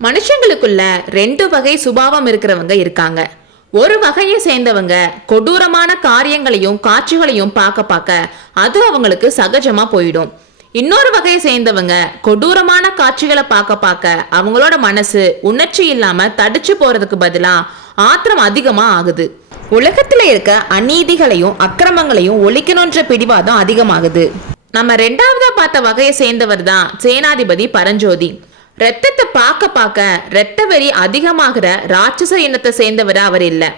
மனுஷங்களுக்குள்ள ரெண்டு வகை சுபாவம் இருக்கிறவங்க இருக்காங்க. ஒரு வகையை சேர்ந்தவங்க கொடூரமான காரியங்களையும் காட்சிகளையும் பார்க்க பார்க்க அது அவங்களுக்கு சகஜமா போயிடும். இன்னொரு வகையை சேர்ந்தவங்க கொடூரமான காட்சிகளை பார்க்க பார்க்க அவங்களோட மனசு உணர்ச்சி இல்லாம தடிச்சு போறதுக்கு பதிலா ஆத்திரம் அதிகமா ஆகுது. உலகத்துல இருக்க அநீதிகளையும் அக்கிரமங்களையும் ஒழிக்கணுன்ற பிடிவாதம் அதிகமாகுது. நம்ம ரெண்டாவதா பார்த்த வகையை சேர்ந்தவர் தான் சேனாதிபதி பரஞ்சோதி. ரத்தத்தை பார்க்க பார்க்க ரத்த வெறி அதிகமாகிற ராட்சச இனத்தை சேர்ந்தவர் அவர் இல்லை.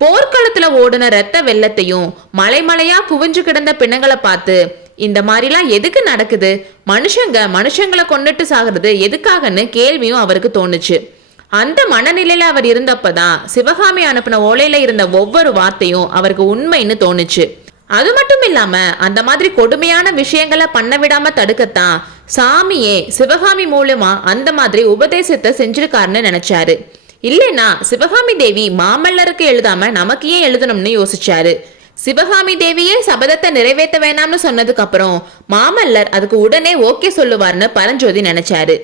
போர்க்களத்துல ஓடுன ரத்த வெள்ளத்தையும் மலைமலையா குவிஞ்சு கிடந்த பிணங்களை பார்த்து இந்த மாதிரிலாம் எதுக்கு நடக்குது? மனுஷங்க மனுஷங்களை கொண்டுட்டு சாகிறது எதுக்காகன்னு கேள்வியும் அவருக்கு தோணுச்சு. அந்த மனநிலையில அவர் இருந்தப்பதான் சிவகாமி அனுப்பின ஓலையில இருந்த ஒவ்வொரு வார்த்தையும் அவருக்கு உண்மைன்னு தோணுச்சு. அது மட்டும் இல்லாம அந்த மாதிரி கொடுமையான விஷயங்களை பண்ண விடாம தடுக்கத்தான் சாமியே சிவகாமி மூலமா அந்த மாதிரி உபதேசத்தை செஞ்சிருக்காருன்னு நினைச்சாரு. இல்லைன்னா சிவகாமி தேவி மாமல்லருக்கு எழுதாம நமக்கு ஏன் எழுதணும்னு யோசிச்சாரு? சிவகாமி தேவியே சபதத்தை நிறைவேற்ற வேணாம்னு சொன்னதுக்கு அப்புறம் மாமல்லர் அதுக்கு உடனே ஓகே சொல்லுவார்னு பரஞ்சோதி நினைச்சாரு.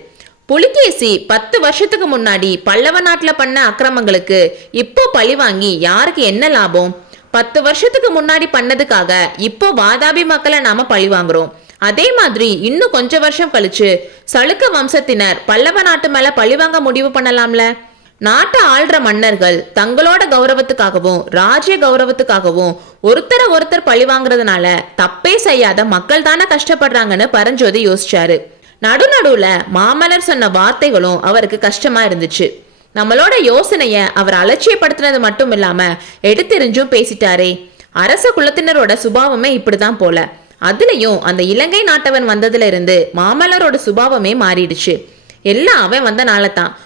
புலிகேசி பத்து வருஷத்துக்கு முன்னாடி பல்லவ நாட்டுல பண்ண அக்கிரமங்களுக்கு இப்போ பழி வாங்கி யாருக்கு என்ன லாபம்? பத்து வருஷத்துக்கு முன்னாடி பண்ணதுக்காக இப்போ வாதாபி மக்களை நாம பழி வாங்குறோம். அதே மாதிரி இன்னும் கொஞ்ச வருஷம் கழிச்சு சளுக்க வம்சத்தினர் பல்லவ நாட்டு மேல பழி வாங்க முடிவு பண்ணலாம்ல? நாட்டை ஆள்ற மன்னர்கள் தங்களோட கௌரவத்துக்காகவும் ராஜ்ய கௌரவத்துக்காகவும் ஒருத்தரை ஒருத்தர் பழி வாங்குறதுனால தப்பே செய்யாத மக்கள் தானே கஷ்டப்படுறாங்கன்னு பரஞ்சோதி யோசிச்சாரு. நடுநடுவுல மாமலர் சொன்ன வார்த்தைகளும் அவருக்கு கஷ்டமா இருந்துச்சு. நம்மளோட யோசனைய அவர் அலட்சியப்படுத்தினது மட்டும் இல்லாம எடுத்தெறிஞ்சும் பேசிட்டாரே. அரச குலத்தினரோட சுபாவமே இப்படிதான் போல. அதுலயும் அந்த இலங்கை நாட்டவன் வந்ததுல இருந்து மாமல்லரோட சுபாவமே மாறிடுச்சு. எல்லாம் அவன் வந்தனால தான்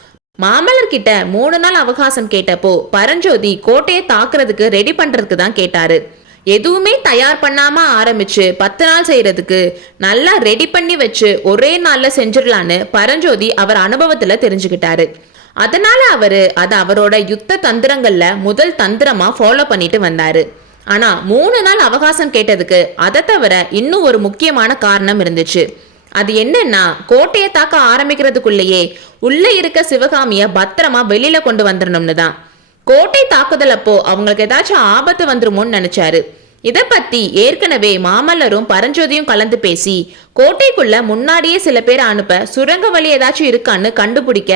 மாமல்லர் கிட்ட மூணு நாள் அவகாசம் கேட்டப்போ பரஞ்சோதி கோட்டையை தாக்குறதுக்கு ரெடி பண்றதுக்கு தான் கேட்டாரு. எதுவுமே தயார் பண்ணாம ஆரம்பிச்சு பத்து நாள் செய்யறதுக்கு நல்லா ரெடி பண்ணி வச்சு ஒரே நாள்ல செஞ்சிடலான்னு பரஞ்சோதி அவர் அனுபவத்துல தெரிஞ்சுக்கிட்டாரு. அதனால அவரு அதை அவரோட யுத்த தந்திரங்கள்ல முதல் தந்திரமா ஃபாலோ பண்ணிட்டு வந்தாரு. ஆனா மூணு நாள் அவகாசம் கேட்டதுக்கு அதை தவிர இன்னும் ஒரு முக்கியமான காரணம் இருந்துச்சு. அது என்னன்னா கோட்டையை தாக்க ஆரம்பிக்கிறதுக்குள்ளேயே உள்ள இருக்க சிவகாமிய பத்திரமா வெளியில கொண்டு வந்துடணும்னு தான் கோட்டை தாக்குதல் அப்போ அவங்களுக்கு ஏதாச்சும் ஆபத்து வந்துருமோன்னு நினைச்சாரு. இதை பத்தி ஏற்கனவே மாமல்லரும் பரஞ்சோதியும் கலந்து பேசி கோட்டைக்குள்ள முன்னாடியே சில பேர் அனுப்ப சுரங்க வழி ஏதாச்சும் இருக்கான்னு கண்டுபிடிக்க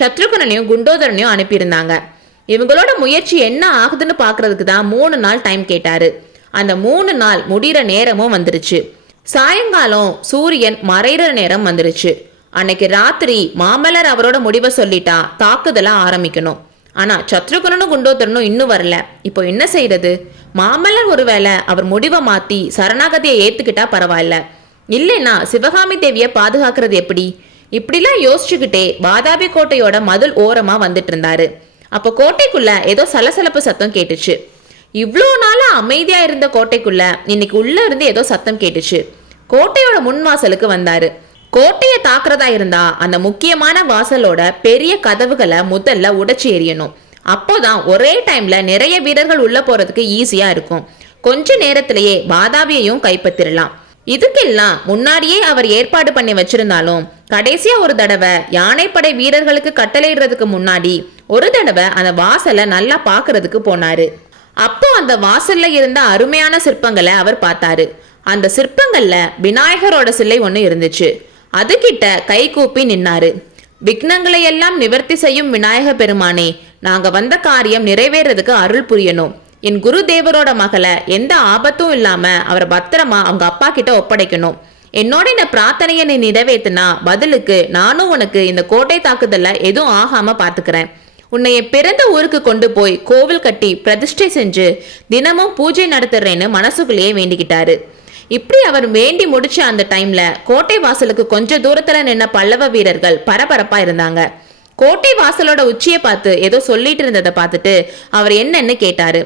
சத்ருகனனையும் குண்டோதரனையும் அனுப்பியிருந்தாங்க. இவங்களோட முயற்சி என்ன ஆகுதுன்னு பாக்குறதுக்கு தான் மூணு நாள் டைம் கேட்டாரு. அந்த மூணு நாள் முடிகிற நேரமும் வந்துருச்சு. சாயங்காலம் சூரியன் மறையிற நேரம் வந்துருச்சு. அன்னைக்கு ராத்திரி மாமல்லர் அவரோட முடிவை சொல்லிட்டா தாக்குதலை ஆரம்பிக்கணும். ஆனால் சத்ருகனனும் குண்டோதரனும் இன்னும் வரல. இப்போ என்ன செய்யறது மாமல்லர் ஒருவேளை அவர் முடிவை மாற்றி சரணாகதியை ஏற்றுக்கிட்டா பரவாயில்ல. இல்லைன்னா சிவகாமி தேவியை பாதுகாக்கிறது எப்படி? இப்படிலாம் யோசிச்சுக்கிட்டே வாதாபி கோட்டையோட மதில் ஓரமா வந்துட்டு இருந்தாரு. அப்போ கோட்டைக்குள்ள ஏதோ சலசலப்பு சத்தம் கேட்டுச்சு. இவ்வளோ நாளாக அமைதியாக இருந்த கோட்டைக்குள்ள இன்னைக்கு உள்ளே இருந்து ஏதோ சத்தம் கேட்டுச்சு. கோட்டையோட முன் வாசலுக்கு வந்தாரு. கோட்டையை தாக்குறதா இருந்தா அந்த முக்கியமான வாசலோட பெரிய கதவுகளை முதல்ல உடைச்சி எறியணும். அப்போதான் ஒரே டைம்ல நிறைய வீரர்கள் உள்ள போறதுக்கு ஈஸியா இருக்கும். கொஞ்ச நேரத்திலேயே வாதாபியையும் கைப்பற்றிடலாம். இதுக்கெல்லாம் முன்னாடியே அவர் ஏற்பாடு பண்ணி வச்சிருந்தாலும் கடைசியா ஒரு தடவை யானைப்படை வீரர்களுக்கு கட்டளையிடுறதுக்கு முன்னாடி ஒரு தடவை அந்த வாசலை நல்லா பாக்குறதுக்கு போனாரு. அப்போ அந்த வாசல்ல இருந்த அருமையான சிற்பங்களை அவர் பார்த்தாரு. அந்த சிற்பங்கள்ல விநாயகரோட சிலை ஒன்று இருந்துச்சு. அதுகிட்ட கை கூப்பி நின்னாரு. விக்னங்களை எல்லாம் நிவர்த்தி செய்யும் விநாயக பெருமானே நாங்க வந்த காரியம் நிறைவேறதுக்கு அருள் புரியணும். என் குரு தேவரோட மகளை எந்த ஆபத்தும் இல்லாம அவரை பத்திரமா அவங்க அப்பா கிட்ட ஒப்படைக்கணும். என்னோட இந்த பிரார்த்தனையை நீ நிறைவேத்துனா பதிலுக்கு நானும் உனக்கு இந்த கோட்டை தாக்குதல்ல எதுவும் ஆகாம பாத்துக்கிறேன் உன்னை என் பிறந்த ஊருக்கு கொண்டு போய் கோவில் கட்டி பிரதிஷ்டை செஞ்சு தினமும் பூஜை நடத்துறேன்னு மனசுக்குள்ளேயே வேண்டிக்கிட்டாரு. இப்படி அவர் வேண்டி முடிச்ச அந்த டைம்ல கோட்டை வாசலுக்கு கொஞ்ச தூரத்துல நின்ன பல்லவ வீரர்கள் பரபரப்பா இருந்தாங்க. கோட்டை வாசலோட உச்சியை பார்த்து ஏதோ சொல்லிட்டு இருந்ததை பார்த்துட்டு அவர் என்னன்னு கேட்டாரு.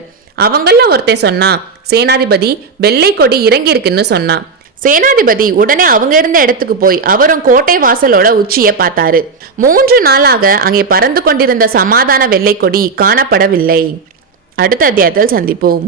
அவங்கள ஒருத்தன் சொன்னான் சேனாதிபதி வெள்ளை கொடி இறங்கி இருக்குன்னு சொன்னான். சேனாதிபதி உடனே அவங்க இருந்த இடத்துக்கு போய் அவரும் கோட்டை வாசலோட உச்சியை பார்த்தாரு. மூன்று நாளாக அங்கே பறந்து கொண்டிருந்த சமாதான வெள்ளை கொடி காணப்படவில்லை. அடுத்த அத்தியாயத்தில் சந்திப்போம்.